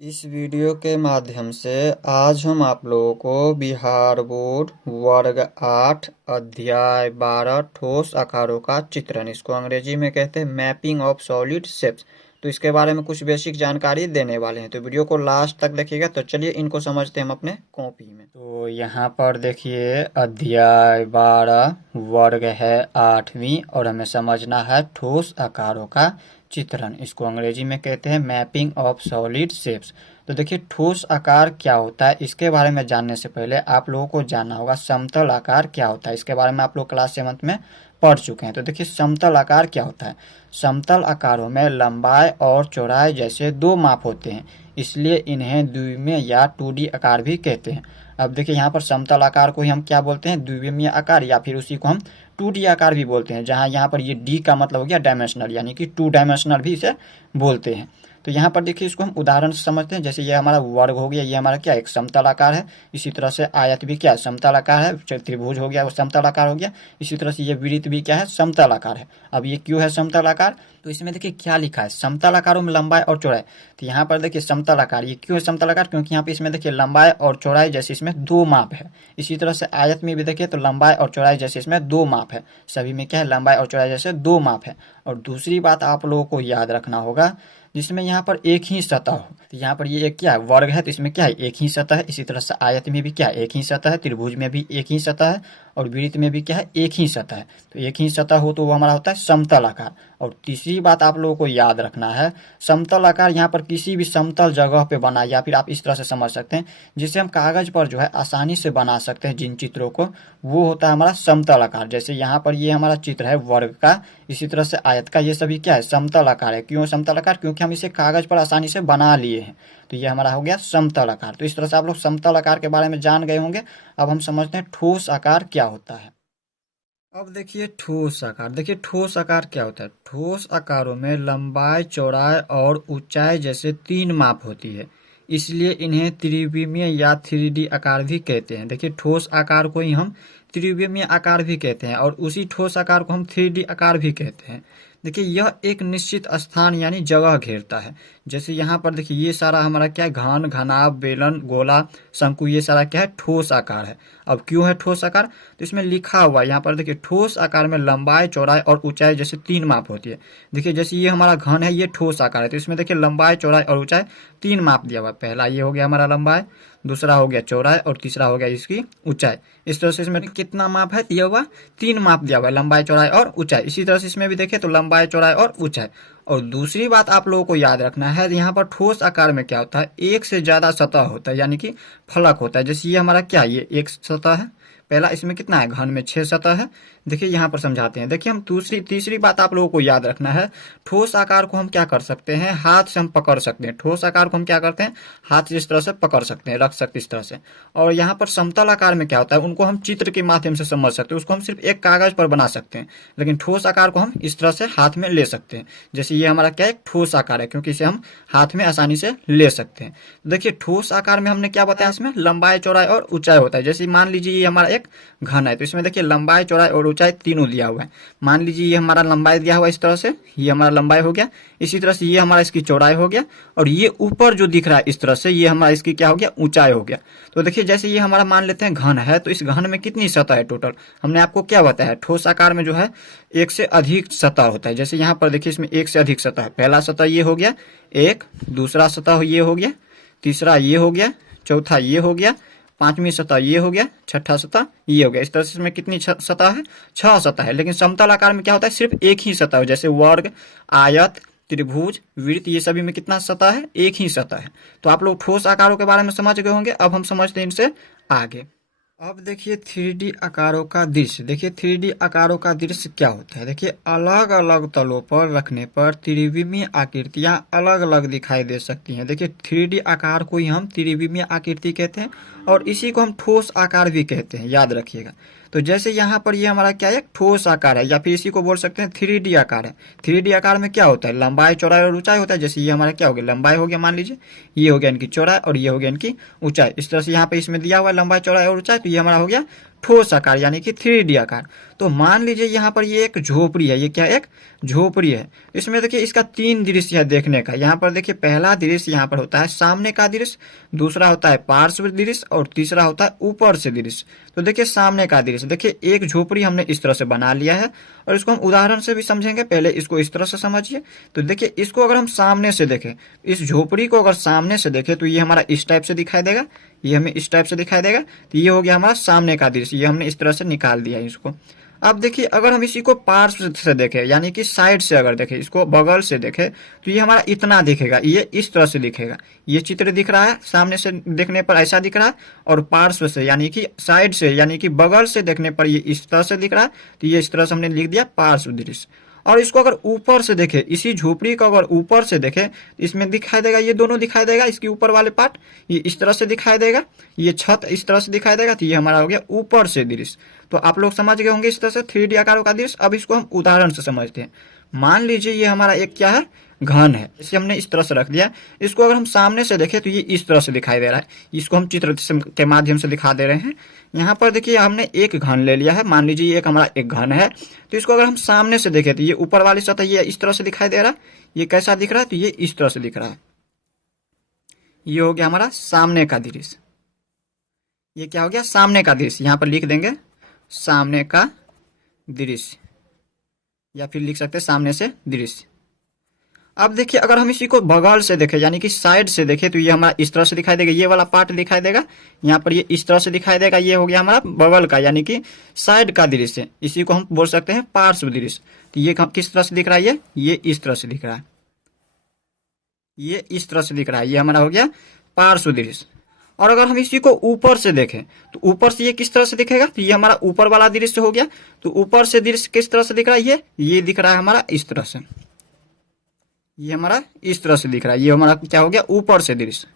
इस वीडियो के माध्यम से आज हम आप लोगों को बिहार बोर्ड वर्ग 8 अध्याय 12 ठोस आकारों का चित्रण, इसको अंग्रेजी में कहते हैं मैपिंग ऑफ सॉलिड शेप्स। तो इसके बारे में कुछ बेसिक जानकारी देने वाले हैं, तो वीडियो को लास्ट तक देखिएगा। तो चलिए इनको समझते हैं हम अपने कॉपी में। तो यहाँ पर देखिए अध्याय 12 वर्ग है 8वीं और हमें समझना है ठोस आकारों का चित्रण, इसको अंग्रेजी में कहते हैं मैपिंग ऑफ सॉलिड शेप्स। तो देखिए ठोस आकार क्या होता है, इसके बारे में जानने से पहले आप लोगों को जानना होगा समतल आकार क्या होता है। इसके बारे में आप लोग क्लास 7 में पढ़ चुके हैं। तो देखिए समतल आकार क्या होता है। समतल आकारों में लंबाई और चौड़ाई जैसे दो माप होते हैं, इसलिए इन्हें द्विविमीय या 2D आकार भी कहते हैं। अब देखिए यहाँ पर समतल आकार को ही हम क्या बोलते हैं, द्विविमीय आकार, या फिर उसी को हम 2D आकार भी बोलते हैं, जहाँ यहाँ पर ये D का मतलब हो गया डायमेंशनल, यानी कि 2 डायमेंशनल भी इसे बोलते हैं। तो यहाँ पर देखिए इसको हम उदाहरण से समझते हैं। जैसे ये हमारा वर्ग हो गया, ये हमारा क्या एक समतल आकार है। इसी तरह से आयत भी क्या है, समतल आकार है। त्रिभुज हो गया, वो समतल आकार हो गया। इसी तरह से ये वृत्त भी क्या है, समतल आकार है। अब ये क्यों है समतल आकार, तो इसमें देखिए क्या लिखा है, समतल आकारों में लंबाई और चौड़ाई। तो यहाँ पर देखिए समतल आकार, ये क्यों है समतल आकार, क्योंकि यहाँ पे इसमें देखिए लंबाई और चौड़ाई जैसे इसमें दो माप है। इसी तरह से आयत में भी देखिए तो लंबाई और चौड़ाई जैसे इसमें दो माप है। सभी में क्या है, लंबाई और चौड़ाई जैसे दो माप है। और दूसरी बात आप लोगों को याद रखना होगा, जिसमें यहाँ पर एक ही सतह हो। तो यहाँ पर ये एक क्या है, वर्ग है, तो इसमें क्या है, एक ही सतह है। इसी तरह से आयत में भी क्या है, एक ही सतह है। त्रिभुज में भी एक ही सतह है। और वृत्त में भी क्या है, एक ही सतह है। तो एक ही सतह हो तो वो हमारा होता है समतल आकार। और तीसरी बात आप लोगों को याद रखना है, समतल आकार यहाँ पर किसी भी समतल जगह पे बना, या फिर आप इस तरह से समझ सकते हैं, जिसे हम कागज पर जो है आसानी से बना सकते हैं जिन चित्रों को, वो होता है हमारा समतल आकार। जैसे यहाँ पर ये हमारा चित्र है वर्ग का, इसी तरह से आयत का, ये सभी क्या है, समतल आकार है। क्यों समतल आकार, क्योंकि हम इसे कागज पर आसानी से बना लिए हैं। तो ये हमारा हो गया समतल आकार। तो इस तरह से आप लोग समतल आकार के बारे में जान गए होंगे। अब हम समझते हैं ठोस आकार क्या होता है। अब देखिए ठोस आकार, देखिए ठोस आकार क्या होता है। ठोस आकारों में लंबाई, चौड़ाई और ऊंचाई जैसे तीन माप होती है, इसलिए इन्हें त्रिविमीय या 3D आकार भी कहते हैं। देखिए ठोस आकार को ही हम त्रिविमीय आकार भी कहते हैं, और उसी ठोस आकार को हम 3D आकार भी कहते हैं। देखिए यह एक निश्चित स्थान यानी जगह घेरता है। जैसे यहाँ पर देखिए ये सारा हमारा क्या है, घन, घनाभ, बेलन, गोला, शंकु, ये सारा क्या है, ठोस आकार है। अब क्यों है ठोस आकार, तो इसमें लिखा हुआ है यहाँ पर देखिए, ठोस आकार में लंबाई, चौड़ाई और ऊंचाई जैसे तीन माप होती है। देखिए जैसे ये हमारा घन है, ये ठोस आकार है, तो इसमें देखिए लंबाई, चौड़ाई और ऊंचाई तीन माप दिया हुआ है। पहला ये हो गया हमारा लंबाई, दूसरा हो गया चौड़ाई, और तीसरा हो गया इसकी ऊंचाई। इस तरह से इसमें कितना माप है दिया हुआ, तीन माप दिया हुआ है, लंबाई, चौड़ाई और ऊंचाई। इसी तरह से इसमें भी देखें तो लंबाई, चौड़ाई और ऊंचाई। और दूसरी बात आप लोगों को याद रखना है, यहाँ पर ठोस आकार में क्या होता है, एक से ज्यादा सतह होता है, यानी कि फलक होता है। जैसे ये हमारा क्या है, ये एक सतह है। पहला इसमें कितना है, घन में 6 सतह है। देखिए यहाँ पर समझाते हैं। देखिए हम तीसरी बात आप लोगों को याद रखना है, ठोस आकार को हम क्या कर सकते हैं, हाथ से हम पकड़ सकते हैं। ठोस आकार को हम क्या करते हैं, हाथ से इस तरह से पकड़ सकते हैं, रख सकते हैं इस तरह से। और यहाँ पर समतल आकार में क्या होता है, उनको हम चित्र के माध्यम से समझ सकते हैं, उसको हम सिर्फ एक कागज पर बना सकते हैं। लेकिन ठोस आकार को हम इस तरह से हाथ में ले सकते हैं। जैसे ये हमारा क्या है, ठोस आकार है, क्योंकि इसे हम हाथ में आसानी से ले सकते हैं। देखिए ठोस आकार में हमने क्या बताया, इसमें लंबाई, चौड़ाई और ऊंचाई होता है। जैसे मान लीजिए ये हमारा एक घन है, तो इसमें देखिए लंबाई, चौड़ाई और ऊंचाई तीनों दिया हुआ है। मान लीजिए ये हमारा लंबाई दिया हुआ है इस तरह से, ये हमारा लंबाई हो गया। इसी तरह से ये हमारा इसकी चौड़ाई हो गया, और ये ऊपर जो दिख रहा है इस तरह से, ये हमारा इसकी क्या हो गया, ऊंचाई हो गया। तो देखिए जैसे ये हमारा मान लेते हैं घन है, तो इस घन में कितनी सतह है टोटल, हमने आपको क्या बताया, ठोस आकार में जो है एक से अधिक सतह होता है। जैसे यहाँ पर देखिए इसमें एक से अधिक सतह है। पहला सतह ये हो गया एक, दूसरा सतह ये हो गया, तीसरा ये हो गया, चौथा ये हो गया, पांचवी सतह ये हो गया, छठा सतह ये हो गया। इस तरह से इसमें कितनी सतह है, 6 सतह है। लेकिन समतल आकार में क्या होता है, सिर्फ एक ही सतह है। जैसे वर्ग, आयत, त्रिभुज, वृत्त, ये सभी में कितना सतह है, एक ही सतह है। तो आप लोग ठोस आकारों के बारे में समझ गए होंगे। अब हम समझते हैं इनसे आगे। अब देखिए 3D आकारों का दृश्य। देखिए 3D आकारों का दृश्य क्या होता है। देखिए अलग अलग तलों पर रखने पर त्रिविमीय आकृतियां अलग अलग दिखाई दे सकती हैं। देखिए 3D आकार को ही हम त्रिविमीय आकृति कहते हैं, और इसी को हम ठोस आकार भी कहते हैं, याद रखिएगा। तो जैसे यहाँ पर ये हमारा क्या है, ठोस आकार है, या फिर इसी को बोल सकते हैं 3D आकार है। 3D आकार में क्या होता है, लंबाई, चौड़ाई और ऊंचाई होता है। जैसे ये हमारा क्या हो गया, लंबाई हो गया, मान लीजिए ये हो गया इनकी चौड़ाई, और ये हो गया इनकी ऊंचाई। इस तरह से यहाँ पे इसमें दिया हुआ है लंबाई, चौड़ाई और ऊंचाई, तो ये हमारा हो गया ठोस आकार यानी कि 3D आकार। तो मान लीजिए यहाँ पर ये एक झोपड़ी है, ये क्या एक झोपड़ी है। इसमें देखिए इसका 3 दृश्य है देखने का। यहाँ पर देखिए पहला दृश्य यहाँ पर होता है सामने का दृश्य, दूसरा होता है पार्श्व दृश्य और तीसरा होता है ऊपर से दृश्य। तो देखिए सामने का दृश्य, देखिए एक झोपड़ी हमने इस तरह से बना लिया है और इसको हम उदाहरण से भी समझेंगे। पहले इसको इस तरह से समझिए। तो देखिए इसको अगर हम सामने से देखें, इस झोपड़ी को अगर सामने से देखें तो ये हमारा इस टाइप से दिखाई देगा, ये हमें इस टाइप से दिखाई देगा। तो ये हो गया हमारा सामने का दृश्य, ये हमने इस तरह से निकाल दिया इसको। अब देखिए अगर हम इसी को पार्श्व से देखें यानी कि साइड से अगर देखें, इसको बगल से देखें, तो ये हमारा इतना दिखेगा, ये इस तरह से दिखेगा। ये चित्र दिख रहा है सामने से देखने पर ऐसा दिख रहा है, और पार्श्व से यानी कि साइड से यानी कि बगल से देखने पर ये इस तरह से दिख रहा है। तो ये इस तरह से हमने लिख दिया पार्श्व दृश्य। और इसको अगर ऊपर से देखें, इसी झोपड़ी को अगर ऊपर से देखें, इसमें दिखाई देगा, ये दोनों दिखाई देगा। इसके ऊपर वाले पार्ट ये इस तरह से दिखाई देगा, ये छत इस तरह से दिखाई देगा। तो ये हमारा हो गया ऊपर से दृश्य। तो आप लोग समझ गए होंगे इस तरह से 3D आकारों का दृश्य। अब इसको हम उदाहरण से समझते हैं। मान लीजिए ये हमारा एक क्या है, घन है। इसे हमने इस तरह से रख दिया। इसको अगर हम सामने से देखें तो ये इस तरह से दिखाई दे रहा है। इसको हम चित्र के माध्यम से दिखा दे रहे हैं। यहाँ पर देखिए हमने एक घन ले लिया है। मान लीजिए ये एक हमारा एक घन है। तो इसको अगर हम सामने से देखें तो ये ऊपर वाली सतह ये इस तरह से दिखाई दे रहा है। ये कैसा दिख रहा है, तो ये इस तरह से दिख रहा है। ये हो गया हमारा सामने का दृश्य। ये क्या हो गया, सामने का दृश्य। यहाँ पर लिख देंगे सामने का दृश्य, या फिर लिख सकते हैं सामने से दृश्य। अब देखिए अगर हम इसी को बगल से देखें यानी कि साइड से देखें तो ये हमारा इस तरह से दिखाई देगा। ये वाला पार्ट दिखाई देगा, यहाँ पर ये इस तरह से दिखाई देगा। ये हो गया हमारा बगल का यानी कि साइड का दृश्य। इसी को हम बोल सकते हैं पार्श्व दृश्य। तो ये किस तरह से दिख रहा है, ये इस तरह से दिख रहा है, ये इस तरह से दिख रहा है। ये हमारा हो गया पार्श्व दृश्य। और अगर हम इसी को ऊपर से देखें तो ऊपर से ये किस तरह से दिखेगा, तो ये हमारा ऊपर वाला दृश्य हो गया। तो ऊपर से दृश्य किस तरह से दिख रहा है, ये दिख रहा है हमारा इस तरह से। ये हमारा इस तरह से दिख रहा है। ये हमारा क्या हो गया, ऊपर से दृश्य,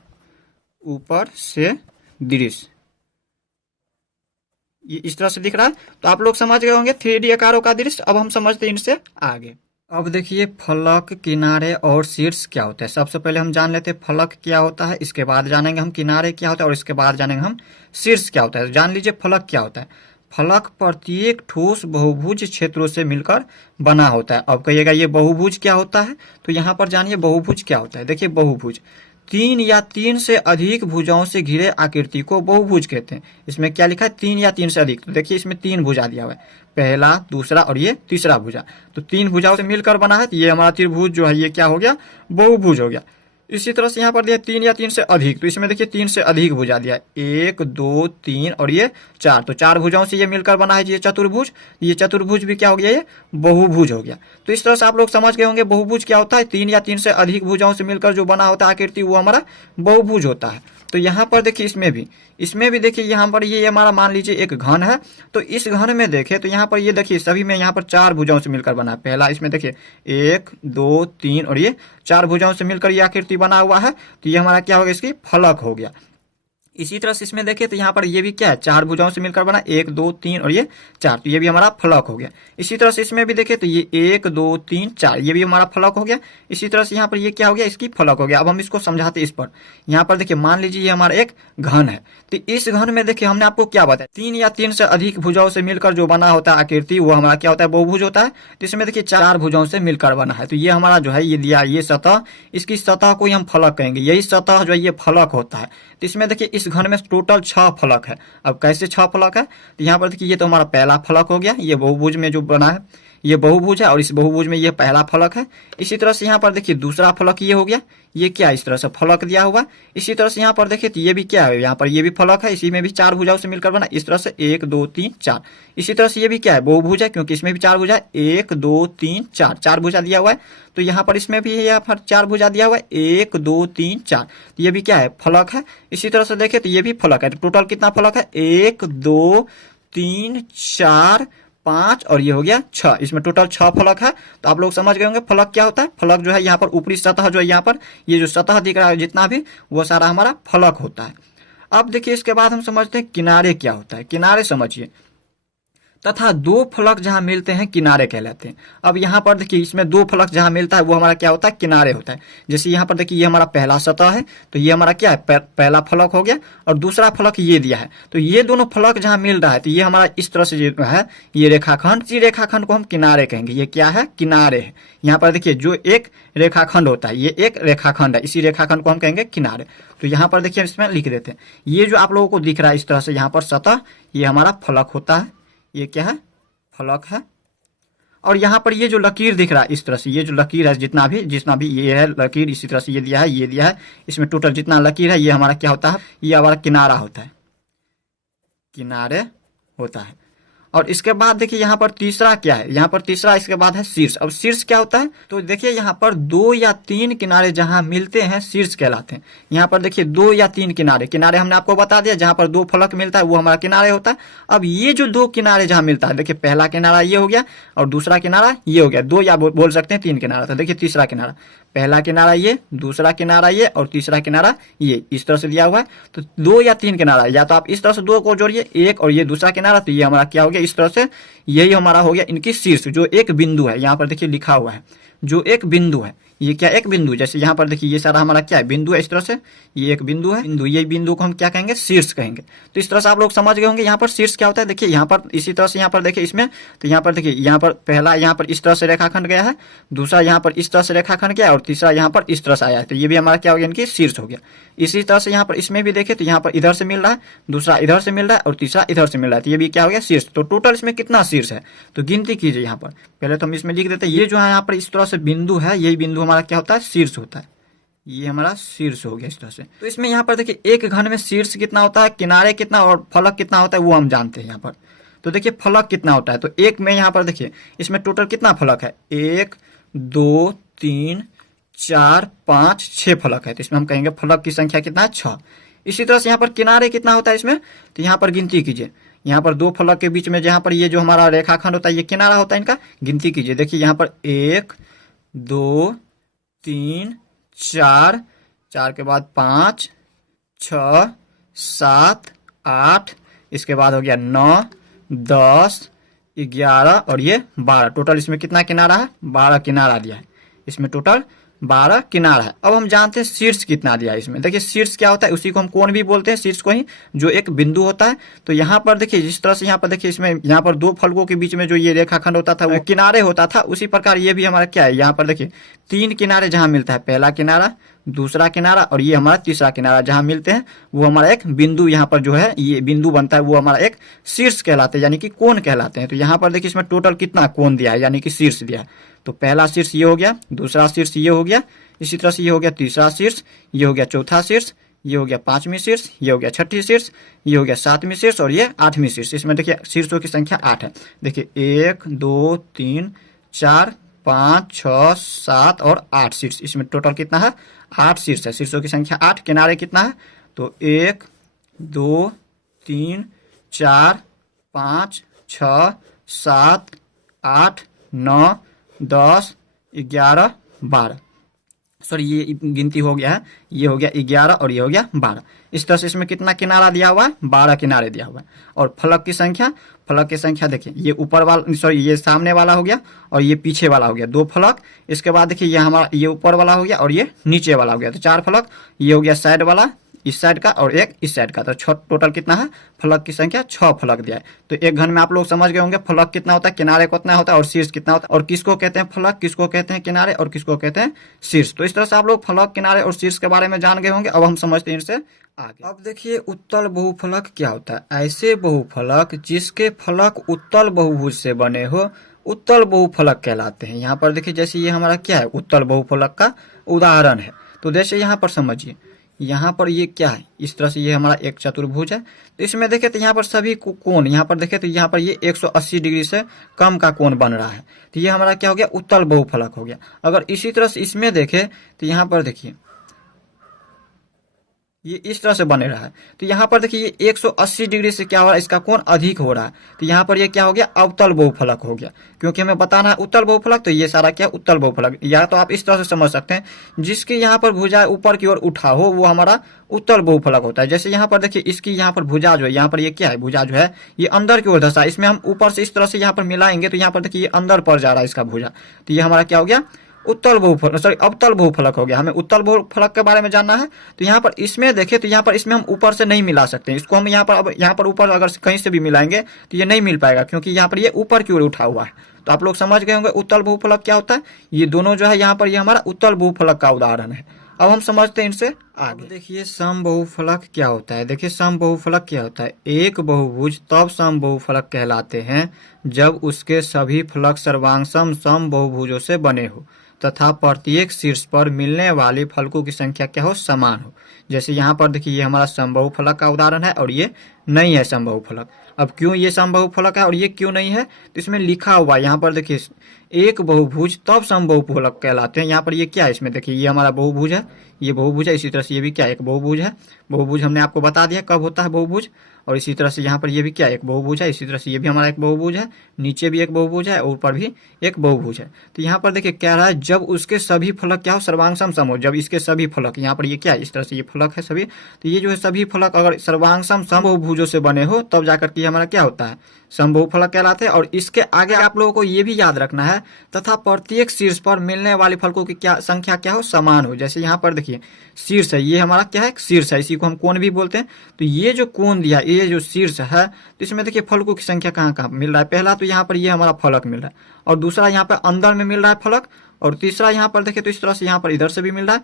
ऊपर से दृश्य। ये इस तरह से दिख रहा है। तो आप लोग समझ गए होंगे 3D आकारों का दृश्य। अब हम समझते हैं इनसे आगे। अब देखिए फलक, किनारे और शीर्ष क्या होता है। सबसे पहले हम जान लेते हैं फलक क्या होता है, इसके बाद जानेंगे हम किनारे क्या होता है, और इसके बाद जानेंगे हम शीर्ष क्या होता है। जान लीजिए फलक क्या होता है। फलक प्रत्येक ठोस बहुभुज क्षेत्रों से मिलकर बना होता है। अब कहिएगा ये बहुभुज क्या होता है, तो यहाँ पर जानिए बहुभुज क्या होता है। देखिए बहुभुज 3 या 3 से अधिक भुजाओं से घिरे आकृति को बहुभुज कहते हैं। इसमें क्या लिखा है, 3 या 3 से अधिक। तो देखिए इसमें 3 भुजा दिया हुआ है, पहला, दूसरा और ये तीसरा भुजा। तो 3 भुजाओं से मिलकर बना है। तो ये हमारा त्रिभुज जो है ये क्या हो गया, बहुभुज हो गया। इसी तरह से यहाँ पर दिया 3 या 3 से अधिक। तो इसमें देखिए 3 से अधिक भुजा दिया, 1 2 3 और ये 4। तो 4 भुजाओं से ये मिलकर बना है ये चतुर्भुज। ये चतुर्भुज भी क्या हो गया, ये बहुभुज हो गया। तो इस तरह से आप लोग समझ गए होंगे बहुभुज क्या होता है। 3 या 3 से अधिक भुजाओं से मिलकर जो बना होता है आकृति वो हमारा बहुभुज होता है। तो यहाँ पर देखिए इसमें भी देखिए यहाँ पर ये हमारा मान लीजिए एक घन है। तो इस घन में देखें तो यहाँ पर ये देखिए सभी में यहाँ पर 4 भुजाओं से मिलकर बना है। पहला इसमें देखिए 1 2 3 और ये 4 भुजाओं से मिलकर ये आकृति बना हुआ है। तो ये हमारा क्या हो गया, इसकी फलक हो गया। इसी तरह से इसमें देखें तो यहाँ पर ये भी क्या है, 4 भुजाओं से मिलकर बना, 1 2 3 और ये 4। तो ये भी हमारा फलक हो गया। इसी तरह से इसमें भी देखें तो ये 1 2 3 4, ये भी हमारा फलक हो गया। इसी तरह से यहाँ पर ये क्या हो गया, इसकी फलक हो गया। अब हम इसको समझाते इस पर। यहाँ पर देखिए मान लीजिए ये हमारा एक घन है। तो इस घन में देखिए हमने आपको क्या बताया, 3 या 3 से अधिक भुजाओं से मिलकर जो बना होता है आकृति वो हमारा क्या होता है, बहुभुज होता है। तो इसमें देखिए 4 भुजाओं से मिलकर बना है। तो ये हमारा जो है ये दिया, ये सतह, इसकी सतह को ही हम फलक कहेंगे। यही सतह जो है ये फलक होता है। तो इसमें देखिए इस घन में टोटल 6 फलक है। अब कैसे 6 फलक है, तो यहाँ पर देखिए ये तो हमारा पहला फलक हो गया। ये बहुभुज में जो बना है ये बहुभुज है, और इस बहुभुज में ये पहला फलक है। इसी तरह से यहाँ पर देखिए दूसरा फलक ये हो गया। ये क्या, इस तरह से फलक दिया हुआ। इसी तरह से यहाँ पर देखिए तो ये भी क्या है, यहाँ पर ये भी फलक है। इसी में भी 4 भुजाओं से मिलकर बना, इस तरह से 1 2 3 4। इसी तरह से ये भी क्या है, बहुभुज है, क्योंकि इसमें भी 4 भुजा है, 1 2 3 4, 4 भुजा दिया हुआ है। तो यहाँ पर इसमें भी यहाँ पर 4 भुजा दिया हुआ है, 1 2 3 4। तो ये भी क्या है, फलक है। इसी तरह से देखें तो ये भी फलक है। तो टोटल कितना फलक है, 1 2 3 4 5 और ये हो गया 6। इसमें टोटल 6 फलक है। तो आप लोग समझ गए होंगे फलक क्या होता है। फलक जो है यहाँ पर ऊपरी सतह जो है, यहाँ पर ये जो सतह दिख रहा है जितना भी, वो सारा हमारा फलक होता है। अब देखिए इसके बाद हम समझते हैं किनारे क्या होता है। किनारे समझिए, तथा दो फलक जहां मिलते हैं किनारे कहलाते हैं। अब यहाँ पर देखिए इसमें दो फलक जहां मिलता है वो हमारा क्या होता है, किनारे होता है। जैसे यहाँ पर देखिए ये हमारा पहला सतह है, तो ये हमारा क्या है, पहला फलक हो गया, और दूसरा फलक ये दिया है, तो ये दोनों फलक जहां मिल रहा है तो ये हमारा इस तरह से जो है ये रेखाखंड, इसी रेखाखंड को हम किनारे कहेंगे। ये क्या है, किनारे है। यहाँ पर देखिए जो एक रेखाखंड होता है, ये एक रेखाखंड है, इसी रेखाखंड को हम कहेंगे किनारे। तो यहाँ पर देखिए इसमें लिख देते हैं, ये जो आप लोगों को दिख रहा है इस तरह से यहाँ पर सतह, ये हमारा फलक होता है, ये क्या है, फलक है। और यहाँ पर ये जो लकीर दिख रहा है इस तरह से, ये जो लकीर है जितना भी ये है लकीर, इसी तरह से ये दिया है, ये दिया है, इसमें टोटल जितना लकीर है ये हमारा क्या होता है, ये हमारा किनारा होता है, किनारे होता है। और इसके बाद देखिए यहाँ पर तीसरा क्या है, यहाँ पर तीसरा इसके बाद है शीर्ष। अब शीर्ष क्या होता है, तो देखिए यहाँ पर दो या तीन किनारे जहां मिलते हैं शीर्ष कहलाते हैं। यहाँ पर देखिए दो या तीन किनारे, किनारे हमने आपको बता दिया जहां पर दो फलक मिलता है वो हमारा किनारे होता है। अब ये जो दो किनारे जहां मिलता है, देखिए पहला किनारा ये हो गया और दूसरा किनारा ये हो गया, दो या बोल सकते हैं तीन किनारा। तो देखिए तीसरा किनारा, पहला किनारा ये, दूसरा किनारा ये और तीसरा किनारा ये, इस तरह से दिया हुआ है। तो दो या तीन किनारा, या तो आप इस तरह से दो को जोड़िए, एक और ये दूसरा किनारा, तो ये हमारा क्या हो गया, इस तरह से यही हमारा हो गया इनकी शीर्ष, जो एक बिंदु है। यहाँ पर देखिए लिखा हुआ है जो एक बिंदु है, ये क्या एक बिंदु, जैसे यहाँ पर देखिए ये सारा हमारा क्या है, बिंदु है, इस तरह से ये एक बिंदु है, बिंदु, ये बिंदु को हम क्या कहेंगे, शीर्ष कहेंगे। तो इस तरह से आप लोग समझ गए होंगे यहाँ पर शीर्ष क्या होता है। देखिए यहाँ पर इसी तरह से यहाँ पर देखिए इसमें, तो यहाँ पर देखिए यहाँ पर पहला यहाँ पर इस तरह से रेखाखंड गया है, दूसरा यहाँ पर इस तरह से रेखाखंड गया और तीसरा यहाँ पर इस तरह से आया है, तो ये भी हमारा क्या हो गया, इनकी शीर्ष हो गया। इसी तरह से यहाँ पर इसमें भी देखे तो यहाँ पर इधर से मिल रहा है, दूसरा इधर से मिल रहा है और तीसरा इधर से मिल रहा है, तो ये भी क्या हो गया, शीर्ष। तो टोटल इसमें कितना शीर्ष है, तो गिनती कीजिए। यहाँ पर पहले तो हम इसमें लिख देते हैं, ये जो है यहाँ पर इस तरह से बिंदु है, यही बिंदु हमारा क्या होता है, शीर्ष होता है, ये हमारा शीर्ष हो गया इस तरह से। तो इसमें यहाँ पर देखिए एक घन में शीर्ष कितना होता है, किनारे कितना और फलक कितना होता है वो हम जानते हैं यहाँ पर। तो देखिए फलक कितना होता है, तो एक में यहाँ पर देखिए इसमें टोटल कितना फलक है, 1 2 3 4 5 6 फलक है, तो इसमें हम कहेंगे फलक की संख्या कितना है, 6। इसी तरह से यहाँ पर किनारे कितना होता है इसमें, तो यहाँ पर गिनती कीजिए, यहाँ पर दो फलक के बीच में जहाँ पर ये जो हमारा रेखाखंड होता है ये किनारा होता है, इनका गिनती कीजिए। देखिए यहाँ पर 1 2 3 4, 4 के बाद 5 6 7 8, इसके बाद हो गया 9 10 11 और ये 12। टोटल इसमें कितना किनारा है, 12 किनारा दिया है, इसमें टोटल 12 किनारा है। अब हम जानते हैं शीर्ष कितना दिया है इसमें। देखिए शीर्ष क्या होता है, उसी को हम कोण भी बोलते हैं, शीर्ष को ही, जो एक बिंदु होता है। तो यहाँ पर देखिए जिस तरह से यहाँ पर देखिए इसमें यहाँ पर दो फलकों के बीच में जो ये रेखाखंड होता था वो किनारे होता था, उसी प्रकार ये भी हमारा क्या है, यहाँ पर देखिए तीन किनारे जहां मिलता है, पहला किनारा, दूसरा किनारा और ये हमारा तीसरा किनारा जहां मिलते हैं वो हमारा एक बिंदु, यहाँ पर जो है ये बिंदु बनता है वो हमारा एक शीर्ष कहलाते हैं, यानी कि कोण कहलाते हैं। तो यहाँ पर देखिए इसमें टोटल कितना कोण दिया है, यानी कि शीर्ष दिया है। तो पहला शीर्ष ये हो गया, दूसरा शीर्ष ये हो गया, इसी तरह से ये हो गया तीसरा शीर्ष, ये हो गया चौथा शीर्ष, ये हो गया पांचवीं शीर्ष, ये हो गया छठी शीर्ष, ये हो गया सातवीं शीर्ष और ये आठवीं शीर्ष। इसमें देखिए शीर्षों की संख्या 8 है। देखिए 1 2 3 4 5 6 7 और 8 शीर्ष, इसमें टोटल कितना है, 8 शीर्ष है। शीर्षों की संख्या 8, किनारे कितना है, तो 1 2 3 4 5 6 7 8 9 10 11 12, सॉरी ये गिनती हो गया है, ये हो गया 11 और ये हो गया 12। इस तरह से इसमें कितना किनारा दिया हुआ है, 12 किनारे दिया हुआ है। और फलक की संख्या देखिए, ये ऊपर वाला, सॉरी ये सामने वाला हो गया और ये पीछे वाला हो गया, 2 फलक। इसके बाद देखिए ये हमारा ये ऊपर वाला हो गया और ये नीचे वाला हो गया, तो 4 फलक। ये हो गया साइड वाला, इस साइड का और एक इस साइड का, तो टोटल कितना है, फलक की संख्या 6 फलक दिया है। तो एक घन में आप लोग समझ गए होंगे फलक कितना होता है, किनारे कितना होता है और शीर्ष कितना होता है, और किसको कहते हैं फलक, किसको कहते हैं किनारे और किसको कहते हैं शीर्ष। तो इस तरह से आप लोग फलक, किनारे और शीर्ष के बारे में जान गए होंगे। अब हम समझते हैं इनसे आगे। अब देखिए उत्तल बहुफलक क्या होता है, ऐसे बहुफलक जिसके फलक उत्तल बहुभुज से बने हो उत्तल बहुफलक कहलाते हैं। यहाँ पर देखिए जैसे ये हमारा क्या है, उत्तल बहुफलक का उदाहरण है। तो जैसे यहाँ पर समझिए, यहाँ पर ये क्या है, इस तरह से ये हमारा एक चतुर्भुज है। तो इसमें देखें तो यहाँ पर सभी कोण, यहाँ पर देखें तो यहाँ पर ये 180 डिग्री से कम का कोण बन रहा है, तो ये हमारा क्या हो गया, उत्तल बहुफलक हो गया। अगर इसी तरह से इसमें देखें तो यहाँ पर देखिए ये इस तरह से बने रहा है। तो यहाँ पर देखिए ये 180 डिग्री से क्या हो रहा है, इसका कोण अधिक हो रहा है। तो यहाँ पर ये क्या हो गया, अवतल बहुफलक हो गया, क्योंकि हमें बताना है उत्तल बहुफलक, तो ये सारा क्या उत्तल बहुफलक। या तो आप इस तरह से समझ सकते हैं, जिसकी यहाँ पर भुजा ऊपर की ओर उठा हो वो हमारा उत्तल बहुफलक होता है। जैसे यहाँ पर देखिए इसकी यहाँ पर भुजा जो है, यहाँ पर ये क्या है, भुजा जो है ये अंदर की ओर धसा है। इसमें हम ऊपर से इस तरह से यहाँ पर मिलाएंगे तो यहाँ पर देखिए ये अंदर पड़ जा रहा है इसका भुजा। तो ये हमारा क्या हो गया, उत्तल बहुफलक, सॉरी अवतल बहुफलक हो गया। हमें उत्तल बहुफलक के बारे में जानना है। तो यहाँ पर इसमें देखें तो यहाँ पर इसमें हम ऊपर से नहीं मिला सकते, इसको हम यहाँ पर अब यहाँ पर ऊपर अगर कहीं से भी मिलाएंगे तो ये नहीं मिल पाएगा, क्योंकि यहाँ पर ये ऊपर की ओर उठा हुआ है। तो आप लोग समझ गए होंगे उत्तल बहुफलक क्या होता है। ये दोनों जो है यहाँ पर ये हमारा उत्तल बहुफलक का उदाहरण है। अब हम समझते हैं इनसे आगे। देखिए समबहुफलक क्या होता है। देखिए समबहुफलक क्या होता है, एक बहुभुज तब समबहुफलक कहलाते हैं जब उसके सभी फलक सर्वांगसम समबहुभुजों से बने हो तथा प्रत्येक शीर्ष पर मिलने वाली फलकों की संख्या क्या हो, समान हो। जैसे यहाँ पर देखिए ये हमारा समबहुफलक का उदाहरण है और ये नहीं है समबहुफलक। अब क्यों ये समबहुफलक है और ये क्यों नहीं है, तो इसमें लिखा हुआ है यहाँ पर देखिए एक बहुभुज तब समबहुफलक कहलाते हैं। यहाँ पर ये क्या है, इसमें देखिए ये हमारा बहुभुज है, ये बहुभुज है, इसी तरह से ये भी क्या है, एक बहुभुज है। बहुभुज हमने आपको बता दिया कब होता है बहुभुज। और इसी तरह से यहाँ पर ये भी क्या एक बहुभुज है, इसी तरह से ये भी हमारा एक बहुभुज है, नीचे भी एक बहुभुज है और ऊपर भी एक बहुभुज है। तो यहाँ पर देखिए क्या रहा है, जब उसके सभी फलक क्या हो, सर्वांगसम सम हो। जब इसके सभी फलक, यहाँ पर ये क्या है, इस तरह से ये फलक है सभी, तो ये जो है सभी फलक अगर सर्वांगसम समबहुभुजों से बने हो तब जाकर के हमारा क्या होता है, समबहुफलक कहलाते हैं। और इसके आगे आप लोगों को ये भी याद रखना है, तथा प्रत्येक शीर्ष पर मिलने वाले फलकों की क्या संख्या क्या हो, समान हो। जैसे यहाँ पर देखिए शीर्ष है, ये हमारा क्या है, शीर्ष है, इसी को हम कोण भी बोलते हैं। तो ये जो कोण दिया, ये जो शीर्ष है, तो इसमें देखिए फलकों की संख्या कहाँ कहाँ मिल रहा है। पहला तो यहाँ पर ये हमारा फलक मिल रहा है, और दूसरा यहाँ पर अंदर में मिल रहा है फलक, और तीसरा यहाँ पर देखिए तो इस तरह से यहाँ पर इधर से भी मिल रहा है।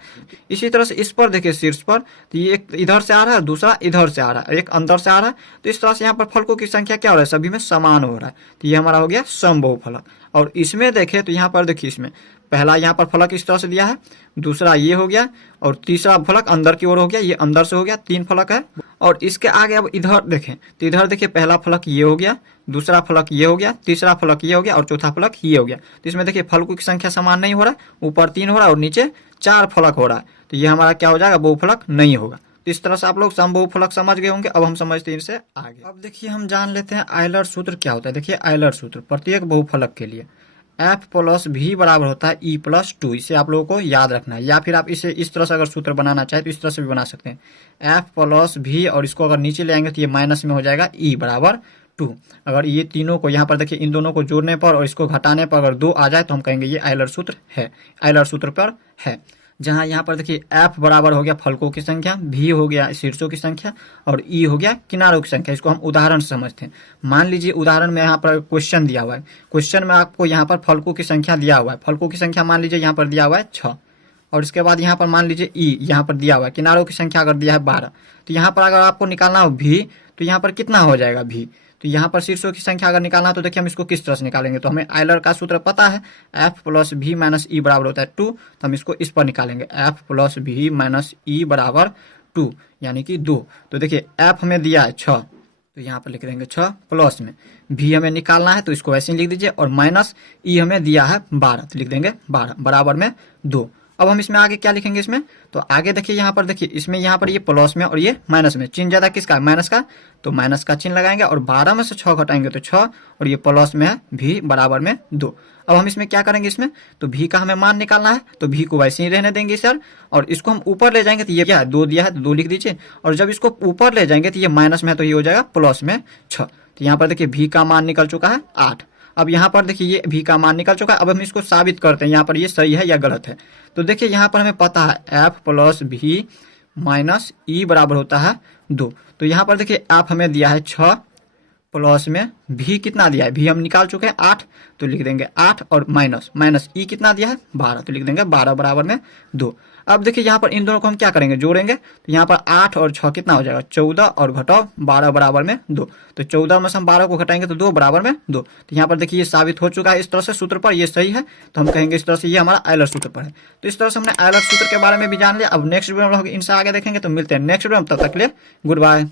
इसी तरह से इस पर देखिए शीर्ष पर, तो ये एक इधर से आ रहा है, दूसरा इधर से आ रहा है, एक अंदर से आ रहा है। तो इस तरह से यहाँ पर फलकों की संख्या क्या हो रहा है, सभी में समान हो रहा है। तो ये हमारा हो गया समबहुफलक। और इसमें देखें तो यहाँ पर देखिए इसमें पहला यहाँ पर फलक इस तरह से दिया है, दूसरा ये हो गया, और तीसरा फलक अंदर की ओर हो गया, ये अंदर से हो गया, 3 फलक है। और इसके आगे अब इधर देखें तो इधर देखिए पहला फलक ये हो गया, दूसरा फलक ये हो गया, तीसरा फलक ये हो गया और चौथा फलक ये हो गया। तो इसमें देखिए फलकों की संख्या समान नहीं हो रहा है, ऊपर 3 हो रहा है और नीचे 4 फलक हो रहा है। तो ये हमारा क्या हो जाएगा, बहुफलक नहीं होगा। तो इस तरह से आप लोग समबहुफलक समझ गए होंगे। अब हम समझते हैं इनसे आगे। अब देखिए हम जान लेते हैं आयलर सूत्र क्या होता है। देखिए आयलर सूत्र प्रत्येक बहुफलक के लिए F प्लस भी बराबर होता है E प्लस 2। इसे आप लोगों को याद रखना है, या फिर आप इसे इस तरह से अगर सूत्र बनाना चाहे तो इस तरह से भी बना सकते हैं, F प्लस भी, और इसको अगर नीचे ले आएंगे तो ये माइनस में हो जाएगा E बराबर 2। अगर ये तीनों को यहाँ पर देखिए इन दोनों को जोड़ने पर और इसको घटाने पर अगर 2 आ जाए तो हम कहेंगे ये आयलर सूत्र है, आयलर सूत्र पर है। जहाँ यहाँ पर देखिए F बराबर हो गया फलकों की संख्या, V हो गया शीर्षों की संख्या, और E हो गया किनारों की संख्या। इसको हम उदाहरण से समझते हैं। मान लीजिए उदाहरण में यहाँ पर क्वेश्चन दिया हुआ है, क्वेश्चन में आपको यहाँ पर फलकों की संख्या दिया हुआ है, फलकों की संख्या मान लीजिए यहाँ पर दिया हुआ है 6, और इसके बाद यहाँ पर मान लीजिए E यहाँ पर दिया हुआ है, किनारों की संख्या अगर दिया है 12। तो यहाँ पर अगर आपको निकालना हो V, तो यहाँ पर कितना हो जाएगा V, तो यहाँ पर शीर्षों की संख्या अगर निकालना तो देखिए हम इसको किस तरह से निकालेंगे। तो हमें आयलर का सूत्र पता है, F प्लस भी माइनस ई बराबर होता है 2। तो हम इसको इस पर निकालेंगे, F प्लस भी माइनस ई बराबर 2 यानी कि 2। तो देखिए F हमें दिया है 6, तो यहाँ पर लिख देंगे 6, प्लस में भी हमें निकालना है तो इसको वैसे ही लिख दीजिए, और माइनस ई हमें दिया है 12, तो लिख देंगे 12 बराबर में 2। अब हम इसमें आगे क्या लिखेंगे, इसमें तो आगे देखिए यहाँ पर देखिए इसमें यहाँ पर ये प्लस में और ये माइनस में, चिन्ह ज्यादा किसका, माइनस का, तो माइनस का चिन्ह लगाएंगे और 12 में से 6 घटाएंगे तो 6, और ये प्लस में है भी बराबर में 2। अब हम इसमें क्या करेंगे, इसमें तो भी का हमें मान निकालना है, तो भी को वैसे ही रहने देंगे सर, और इसको हम ऊपर ले जाएंगे तो ये क्या है 2 दिया है तो 2 लिख दीजिए, और जब इसको ऊपर ले जाएंगे तो ये माइनस में है तो ये हो जाएगा प्लस में 6। तो यहाँ पर देखिए भी का मान निकल चुका है 8। अब यहाँ पर देखिए ये भी का मान निकल चुका है। अब हम इसको साबित करते हैं यहाँ पर ये सही है या गलत है। तो देखिए यहाँ पर हमें पता है F प्लस भी माइनस ई बराबर होता है 2। तो यहाँ पर देखिए F हमें दिया है 6, प्लस में भी कितना दिया है, भी हम निकाल चुके हैं 8, तो लिख देंगे 8, और माइनस ई कितना दिया है 12, तो लिख देंगे 12 बराबर में 2। अब देखिए यहाँ पर इन दोनों को हम क्या करेंगे, जोड़ेंगे, तो यहाँ पर 8 और 6 कितना हो जाएगा 14, और घटाओ 12 बराबर में 2। तो 14 में से हम 12 को घटाएंगे तो 2 बराबर में 2। तो यहाँ पर देखिए ये साबित हो चुका है इस तरह से सूत्र पर, ये सही है, तो हम कहेंगे इस तरह से ये हमारा आयलर सूत्र पर है। तो इस तरह से हमने आयलर सूत्र के बारे में भी जान लिया। अब नेक्स्ट वीडियो में हम लोग इनसे आगे देखेंगे, तो मिलते हैं नेक्स्ट वीडियो में, तब तक के लिए गुड बाय।